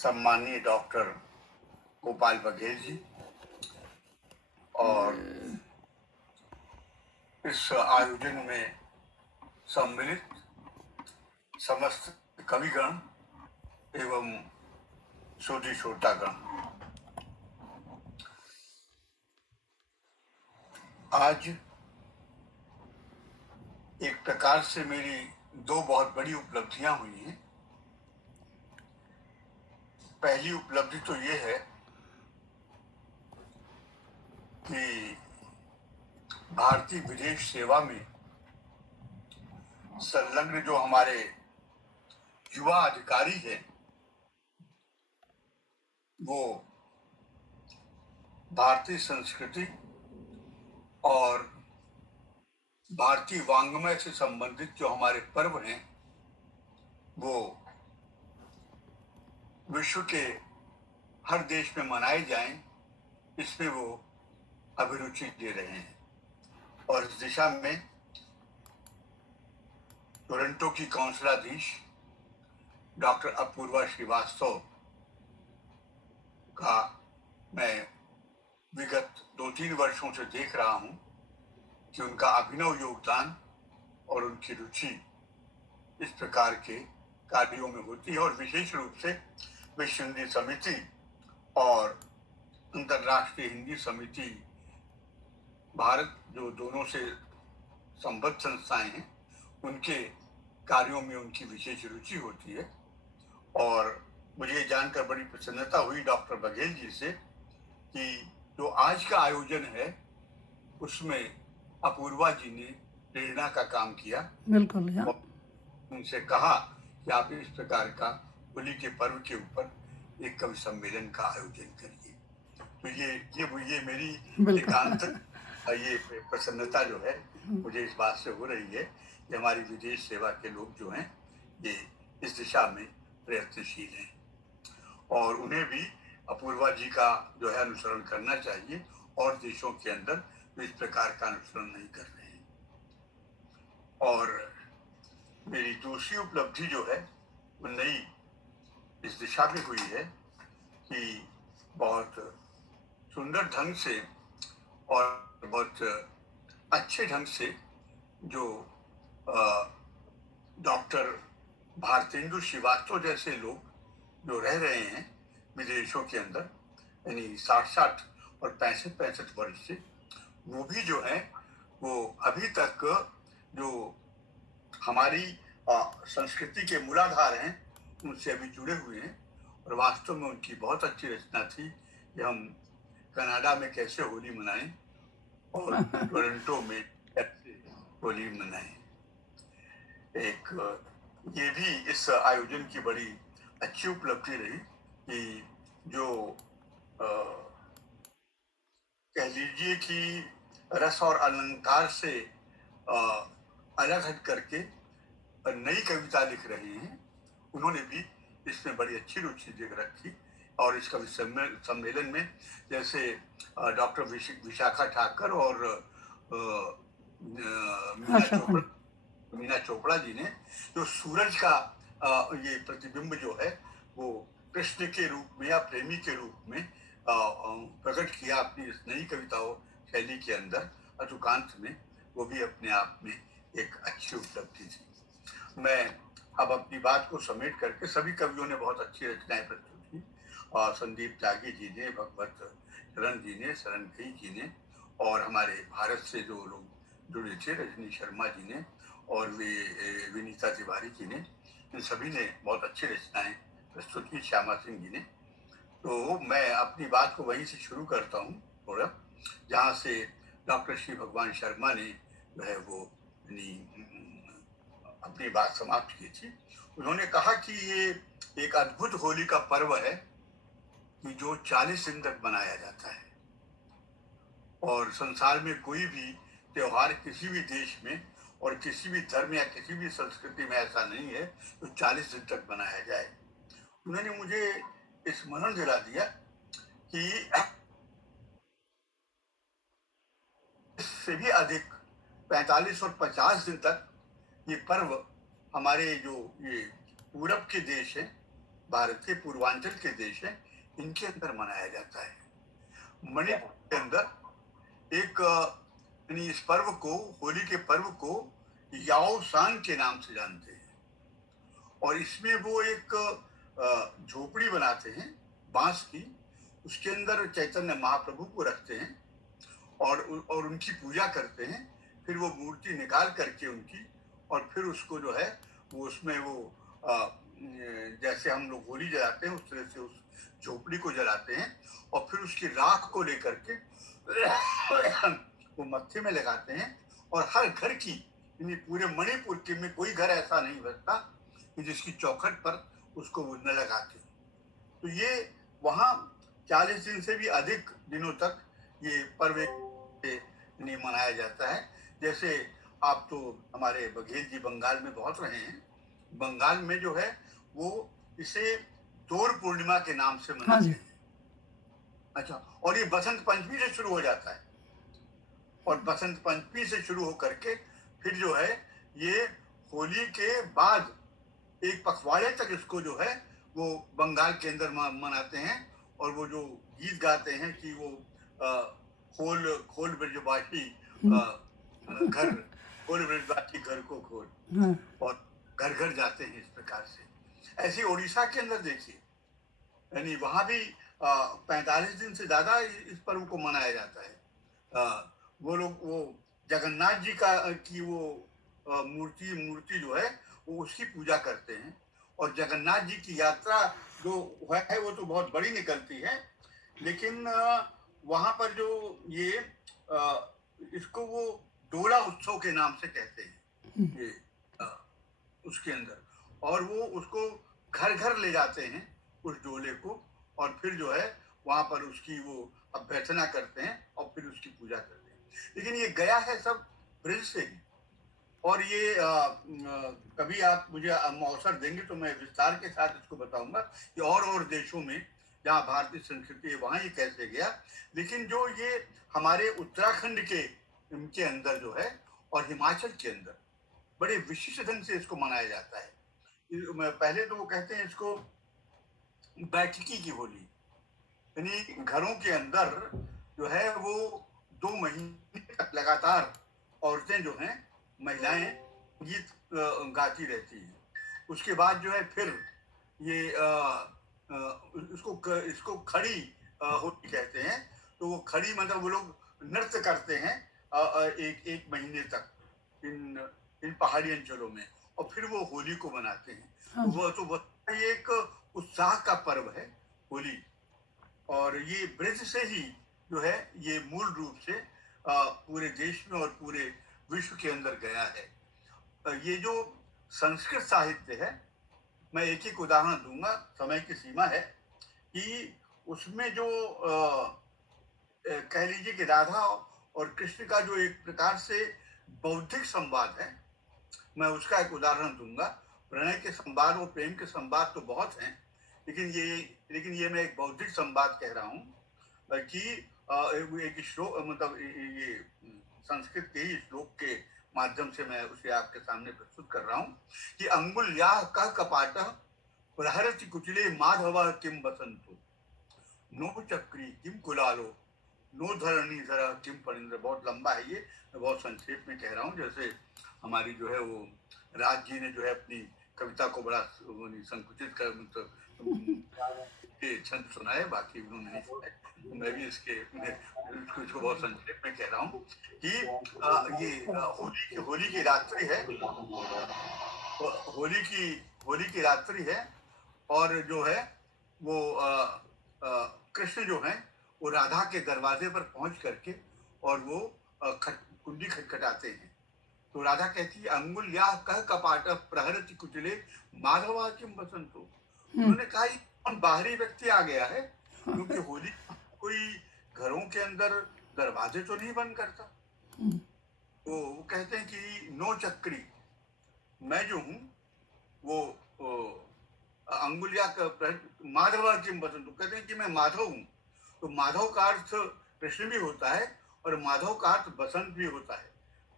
सम्माननीय डॉक्टर गोपाल बघेल जी और इस आयोजन में सम्मिलित समस्त कविगण एवं श्रोती श्रोतागण, आज एक प्रकार से मेरी दो बहुत बड़ी उपलब्धियां हुई हैं। पहली उपलब्धि तो ये है कि भारतीय विदेश सेवा में संलग्न जो हमारे युवा अधिकारी हैं, वो भारतीय संस्कृति और भारतीय वांग्मय से संबंधित जो हमारे पर्व हैं, वो विश्व के हर देश में मनाए जाएं, इसमें वो अभिरुचि दे रहे हैं। और इस दिशा में टोरंटो की कौंसलाधीश डॉक्टर अपूर्वा श्रीवास्तव का मैं विगत 2-3 वर्षों से देख रहा हूं कि उनका अभिनव योगदान और उनकी रुचि इस प्रकार के कार्यों में होती है। और विशेष रूप से विश्व हिंदी समिति और अंतर्राष्ट्रीय हिंदी समिति भारत, जो दोनों से संबद्ध संस्थाएं हैं, उनके कार्यों में उनकी विशेष रुचि होती है। और मुझे जानकर बड़ी प्रसन्नता हुई डॉक्टर बघेल जी से कि जो आज का आयोजन है उसमें अपूर्वा जी ने प्रेरणा का काम किया। बिल्कुल। और उनसे कहा कि आप इस प्रकार का होली के पर्व के ऊपर एक कवि सम्मेलन का आयोजन करिए। तो ये मेरी एकांत ये प्रसन्नता जो है मुझे इस बात से हो रही है कि हमारी विदेश सेवा के लोग जो हैं ये इस दिशा में प्रयत्नशील हैं और उन्हें भी अपूर्वा जी का जो है अनुसरण करना चाहिए। और देशों के अंदर तो इस प्रकार का अनुसरण नहीं कर रहे हैं। और मेरी दूसरी उपलब्धि जो है वो नई इस दिशा में हुई है कि बहुत सुंदर ढंग से और बहुत अच्छे ढंग से जो डॉक्टर भारतेंदु श्रीवास्तव जैसे लोग जो रह रहे हैं विदेशों के अंदर, यानी 60 और 65 वर्ष से, वो भी जो है वो अभी तक जो हमारी संस्कृति के मूलाधार हैं उनसे अभी जुड़े हुए हैं। और वास्तव में उनकी बहुत अच्छी रचना थी कि हम कनाडा में कैसे होली मनाएं और टोरंटो में कैसे होली मनाएं। एक ये भी इस आयोजन की बड़ी अच्छी उपलब्धि रही कि जो कह लीजिए कि रस और अलंकार से अलग हट करके नई कविता लिख रहे हैं, उन्होंने भी इसमें बड़ी अच्छी रुचि देख रखी। और इस कवि सम्मेलन में जैसे डॉक्टर विशाखा ठाकर और मीना चोपड़ा जी ने जो सूरज का ये प्रतिबिंब जो है वो कृष्ण के रूप में या प्रेमी के रूप में प्रकट किया अपनी इस नई कविताओं शैली के अंदर अचुकांत में, वो भी अपने आप में एक अच्छी उपलब्धि थी। मैं अब अपनी बात को समेट करके, सभी कवियों ने बहुत अच्छी रचनाएं प्रस्तुत की और संदीप त्यागी जी ने, भगवत शरण जी ने, शरण कई जी ने, और हमारे भारत से जो लोग जुड़े थे, रजनी शर्मा जी ने और विनीता तिवारी जी ने, इन सभी ने बहुत अच्छी रचनाएं प्रस्तुत की, श्यामा सिंह जी ने। तो मैं अपनी बात को वहीं से शुरू करता हूँ थोड़ा, जहाँ से डॉक्टर श्री भगवान शर्मा ने जो है वो अपनी बात समाप्त की थी। उन्होंने कहा कि ये एक अद्भुत होली का पर्व है कि जो 40 दिन तक मनाया जाता है और संसार में कोई भी त्योहार किसी भी देश में और किसी भी धर्म या किसी भी संस्कृति में ऐसा नहीं है तो 40 दिन तक मनाया जाए। उन्होंने मुझे स्मरण दिला दिया कि इससे भी अधिक 45 और 50 दिन तक ये पर्व हमारे जो ये पूरब के देश हैं भारत के पूर्वांचल के देश हैं, इनके अंदर मनाया जाता है। मणिपुर के अंदर एक यानी इस पर्व को, होली के पर्व को याओ सांग के नाम से जानते हैं। और इसमें वो एक झोपड़ी बनाते हैं बांस की, उसके अंदर चैतन्य महाप्रभु को रखते हैं और उनकी पूजा करते हैं। फिर वो मूर्ति निकाल करके उनकी, और फिर उसको जो है वो उसमें वो जैसे हम लोग होली जलाते हैं उस तरह से उस झोपड़ी को जलाते हैं, और फिर उसकी राख को लेकर के वो मत्थे में लगाते हैं। और हर घर की, पूरे मणिपुर के में कोई घर ऐसा नहीं बचता कि जिसकी चौखट पर उसको वो न लगाते। तो ये वहाँ 40 दिन से भी अधिक दिनों तक ये पर्व नहीं मनाया जाता है। जैसे आप तो हमारे बघेल जी बंगाल में बहुत रहे हैं, बंगाल में जो है वो इसे दोर पूर्णिमा के नाम से मनाते हैं। अच्छा, और ये बसंत पंचमी से शुरू हो जाता है, और बसंत पंचमी से शुरू होकर के फिर जो है ये होली के बाद एक पखवाड़े तक इसको जो है वो बंगाल के अंदर मनाते हैं। और वो जो गीत गाते हैं कि वो खोल खोल ब्रजवासी घर, खोल ब्रजवासी घर को खोल, और घर घर जाते हैं इस प्रकार से। ऐसे उड़ीसा के अंदर देखिए, यानी वहां भी 45 दिन से ज्यादा इस पर्व को मनाया जाता है। वो लोग वो जगन्नाथ जी की वो मूर्ति जो है वो उसकी पूजा करते हैं। और जगन्नाथ जी की यात्रा जो है वो तो बहुत बड़ी निकलती है, लेकिन वहां पर जो ये इसको वो डोला उत्सव के नाम से कहते हैं ये उसके अंदर। और वो उसको घर घर ले जाते हैं उस डोले को, और फिर जो है वहां पर उसकी वो अभ्यर्थना करते हैं और फिर उसकी पूजा करते हैं। लेकिन ये गया है सब ब्रज से ही। और ये कभी आप मुझे अवसर देंगे तो मैं विस्तार के साथ इसको बताऊंगा कि और देशों में जहाँ भारतीय संस्कृति है वहाँ ये कैसे गया। लेकिन जो ये हमारे उत्तराखंड के अंदर जो है और हिमाचल के अंदर बड़े विशिष्ट ढंग से इसको मनाया जाता है। पहले तो वो कहते हैं इसको बैठकी की होली, यानी घरों के अंदर जो है वो 2 महीने तक लगातार औरतें जो हैं, महिलाएं गीत गाती रहती हैं। उसके बाद जो है फिर ये इसको खड़ी होली कहते हैं। तो वो खड़ी मतलब वो लोग नृत्य करते हैं एक महीने तक इन पहाड़ी अंचलों में, और फिर वो होली को मनाते हैं। वो एक उत्साह का पर्व है होली। और ये ब्रज से ही जो है ये मूल रूप से पूरे देश में और पूरे विश्व के अंदर गया है। ये जो संस्कृत साहित्य है, मैं एक उदाहरण दूंगा, समय की सीमा है, कि उसमें जो कह लीजिए कि राधा और कृष्ण का जो एक प्रकार से बौद्धिक संवाद है, मैं उसका एक उदाहरण दूंगा। प्रणय के संवाद और प्रेम के संवाद तो बहुत हैं, लेकिन ये मैं एक बौद्धिक संवाद कह रहा हूँ कि एक श्लोक, मतलब ये संस्कृत के ही श्लोक के माध्यम से मैं उसे आपके सामने प्रस्तुत कर रहा हूँ कि अंगुल्याः कः कपाटः प्रहरति कुटिले माधवः किं बसंतो, नो चक्री किम कुलालो, नो धरणीधर किम फणींद्र। बहुत लंबा है ये, मैं बहुत संक्षेप में कह रहा हूँ। जैसे हमारी जो है वो राज जी ने जो है अपनी कविता को बड़ा संकुचित कर मतलब छंद सुनाए, बाकी उन्होंने नहीं सुनाए। मैं भी इसको बहुत संक्षेप में कह रहा हूँ कि ये होली की रात्रि है, होली की रात्रि है। और जो है वो कृष्ण जो है वो राधा के दरवाजे पर पहुंच करके और वो कुंडी खटखटाते हैं। तो राधा कहती है अंगुल्याः कः कपाटः प्रहरति कुटिले माधवा किम बसंतो। उन्होंने कहा कौन बाहरी व्यक्ति आ गया है, क्योंकि होली कोई घरों के अंदर दरवाजे तो नहीं बंद करता। तो वो कहते हैं कि नो चक्री, मैं जो हूँ वो अंगुलिया माधवा किम बसंतो, कहते हैं कि मैं माधव हूँ। तो माधव का अर्थ कृष्ण भी होता है और माधव का अर्थ बसंत भी होता है।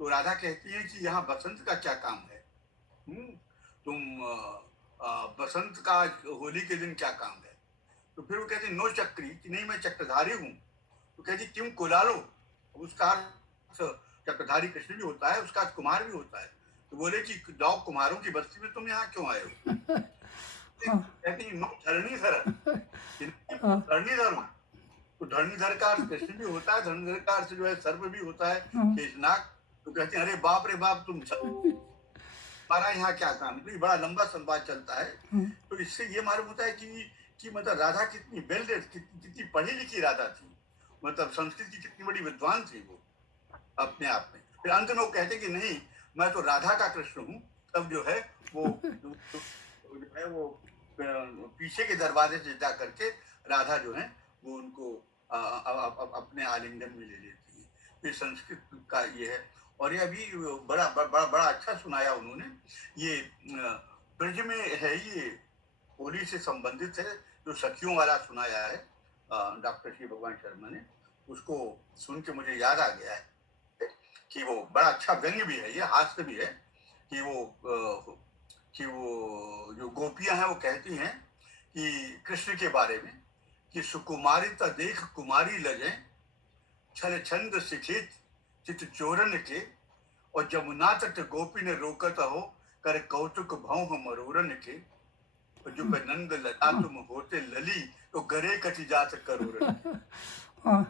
तो राधा कहती है कि यहाँ बसंत का क्या काम है, तुम बसंत का होली के दिन क्या काम है? तो फिर वो कहती नो चक्री, कि नहीं मैं चक्रधारी हूँ। तो कहती क्यों कुलालो? उसका अर्थ चक्रधारी कृष्ण भी होता है, उसका अर्थ कुमार भी होता है। तो बोले कि जाओ कुमारों की बस्ती में, तुम यहाँ क्यों आए हो? कहती नो धरणीधर, हाँ, धरणीधर हूँ। तो धरणीधर का अर्थ कृष्ण भी होता है, धरणीधर का अर्थ जो है सर्प भी होता है, हाँ, शेषनाग। तो कहते हैं अरे बाप रे बाप, हमारा यहाँ क्या काम है? तो ये बड़ा लंबा संवाद चलता है। हाँ, तो इससे ये मालूम होता है कि मतलब राधा कितनी वेल रेड, कितनी पढ़ी लिखी राधा थी, मतलब संस्कृत की कितनी बड़ी विद्वान थी वो अपने आप में। फिर अंत में वो कहते कि नहीं मैं तो राधा का कृष्ण हूँ। तब जो है जो है वो पीछे के दरवाजे से जा करके राधा जो है वो उनको अपने आलिंगन में ले लेती है। ये संस्कृत का ये है। और ये अभी बड़ा अच्छा सुनाया उन्होंने। ये ब्रज में है, ये होली से संबंधित है, जो सखियों वाला सुनाया है डॉक्टर श्री भगवान शर्मा ने। उसको सुन के मुझे याद आ गया है कि वो बड़ा अच्छा व्यंग्य भी है, ये हास्य भी है। कि वो जो गोपियां हैं वो कहती हैं कि कृष्ण के बारे में कि सुकुमारिता देख कुमारी लगे, छल छंद सिखित चित चोरन के, और जमुना तट गोपी ने रोकत हो कर कौतुक भौह मरोरन के, जो नंद लता तुम होते लली, तो गरे कटी जात करोरन के। हाँ,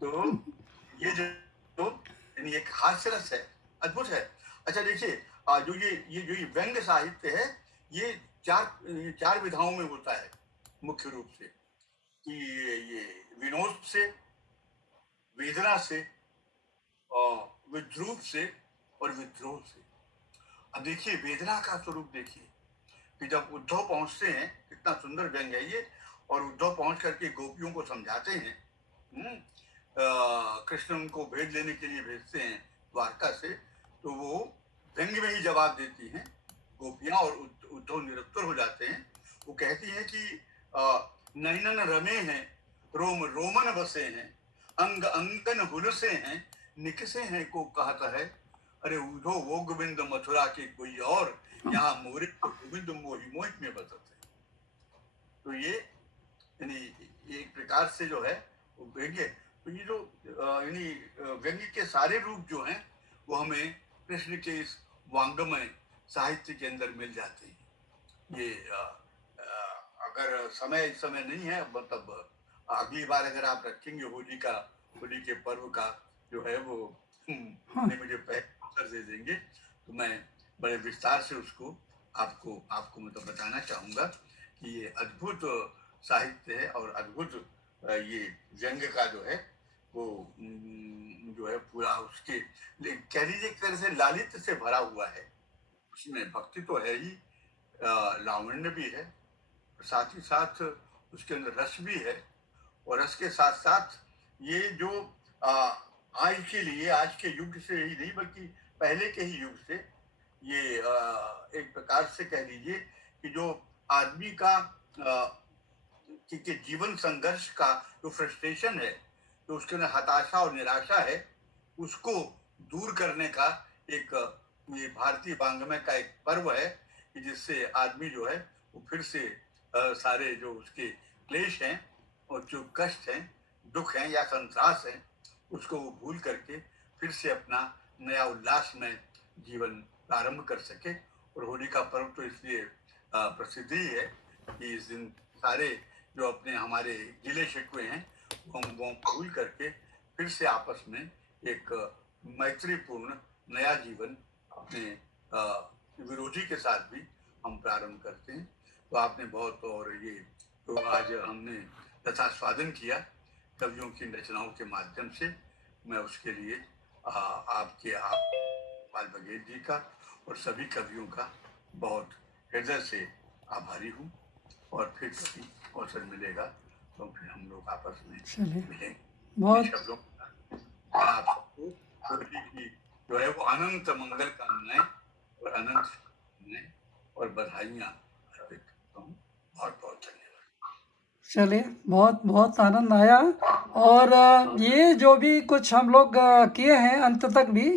तो ये जो यानी एक हास्य रस है, अद्भुत है। अच्छा देखिए, जो ये व्यंग्य साहित्य है, ये चार विधाओं में होता है मुख्य रूप से। कि ये विनोद से, वेदना से, विद्रूप से और विद्रोह से। अब देखिए वेदना का स्वरूप देखिए कि जब उद्धव पहुंचते हैं, कितना सुंदर व्यंग्य है ये। और उद्धव पहुंच करके गोपियों को समझाते हैं, कृष्ण उनको भेज लेने के लिए भेजते हैं द्वारका से। तो वो व्यंग्य में ही जवाब देती हैं गोपियां, और उद्धव निरुत्तर हो जाते हैं। वो कहती हैं कि नैनन रमे हैं, रोम रोमन बसे हैं, अंग अंगन हुलसे हैं, निकसे हैं को कहता है, अरे उधो वो गोविंद मथुरा के कोई और, यहाँ मोरे तो गोविंद मोहि मोहित में बसते हैं। तो ये यानी एक प्रकार से जो है वो व्यंग्य। तो ये जो यानी व्यंग्य के सारे रूप जो हैं वो हमें कृष्ण के इस वांग्मय साहित्य के अंदर मिल जाते हैं। ये अगर समय इस समय नहीं है, मतलब अगली बार अगर आप रखेंगे होली के पर्व का जो है वो हाँ, मुझे पहले दे देंगे, तो मैं बड़े विस्तार से उसको आपको मतलब बताना चाहूंगा कि ये अद्भुत साहित्य है और अद्भुत ये व्यंग्य का जो है वो जो है पूरा उसके कह लीजिए एक तरह से लालित्य से भरा हुआ है। उसमें भक्ति तो है ही, लावण्य भी है, साथ ही साथ उसके अंदर रस भी है। और रस के साथ साथ ये जो आज के लिए, आज के युग से ही नहीं बल्कि पहले के ही युग से, ये एक प्रकार से कह लीजिए कि जो आदमी का कि जीवन संघर्ष का जो फ्रस्ट्रेशन है, जो उसके अंदर हताशा और निराशा है, उसको दूर करने का एक ये भारतीय वाङ्मय का एक पर्व है कि जिससे आदमी जो है वो फिर से सारे जो उसके क्लेश हैं और जो कष्ट हैं, दुख हैं या संत्रास हैं, उसको वो भूल करके फिर से अपना नया उल्लासमय जीवन प्रारंभ कर सके। और होली का पर्व तो इसलिए प्रसिद्ध ही है कि इस दिन सारे जो अपने हमारे गिले शिकवे हैं वो भूल करके फिर से आपस में एक मैत्रीपूर्ण नया जीवन अपने विरोधी के साथ भी हम प्रारंभ करते हैं। तो आपने बहुत, और ये तो आज हमने तथा स्वादन किया कवियों की रचनाओं के माध्यम से। मैं उसके लिए आप बाल बघेल जी का और सभी कवियों का बहुत हृदय से आभारी हूँ। और फिर कभी अवसर मिलेगा तो फिर हम लोग आपस में चलिए, मिलेंगे। बहुत शब्दों आप सबको होली की जो है वो अनंत मंगल कामनाएं और अनंत शुभकामनाएं और बधाइयाँ अर्पित करता हूँ। बहुत बहुत धन्यवाद। चलिए, बहुत बहुत आनंद आया। और ये जो भी कुछ हम लोग किए हैं अंत तक भी